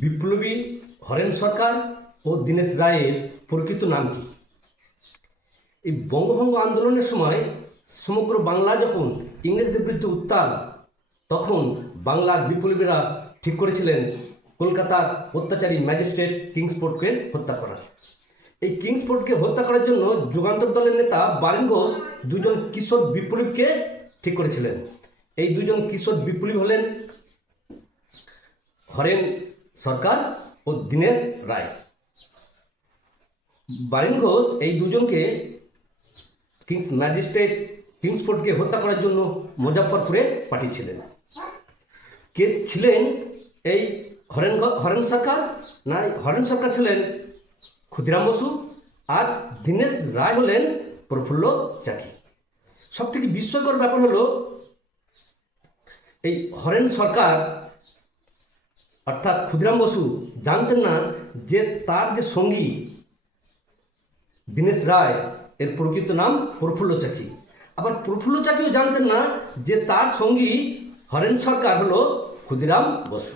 বিপ্লবী হরেন সরকার ও দীনেশ রায়ের প্রকৃত নাম কি? এই বঙ্গভঙ্গ আন্দোলনের সময় সমগ্র বাংলা যখন ইংরেজদের বিরুদ্ধে উত্তাল, তখন বাংলার বিপ্লবীরা ঠিক করেছিলেন কলকাতার অত্যাচারী ম্যাজিস্ট্রেট কিংসফোর্ডকে হত্যা করা। এই কিংসফোর্ডকে হত্যা করার জন্য যুগান্তর দলের নেতা বারেন ঘোষ দুজন কিশোর বিপ্লবীকে ঠিক করেছিলেন। এই দুজন কিশোর বিপ্লবী হলেন হরেন সরকার ও দীনেশ রায়। বারেন ঘোষ এই দুজনকে ম্যাজিস্ট্রেট কিংসফোর্ডকে হত্যা করার জন্য মুজাফফরপুরে পাঠিয়েছিলেন। কে ছিলেন এই হরেন সরকার? না, হরেন সরকার ছিলেন ক্ষুদিরাম বসু, আর দীনেশ রায় হলেন প্রফুল্ল চাকি। সব থেকে বিস্ময়কর ব্যাপার হলো, এই হরেন সরকার অর্থাৎ ক্ষুদিরাম বসু জানতেন না যে তার যে সঙ্গী দীনেশ রায় এর প্রকৃত নাম প্রফুল্ল চাকি। আবার প্রফুল্ল চাকিও জানতেন না যে তার সঙ্গী হরেন সরকার হলো ক্ষুদিরাম বসু।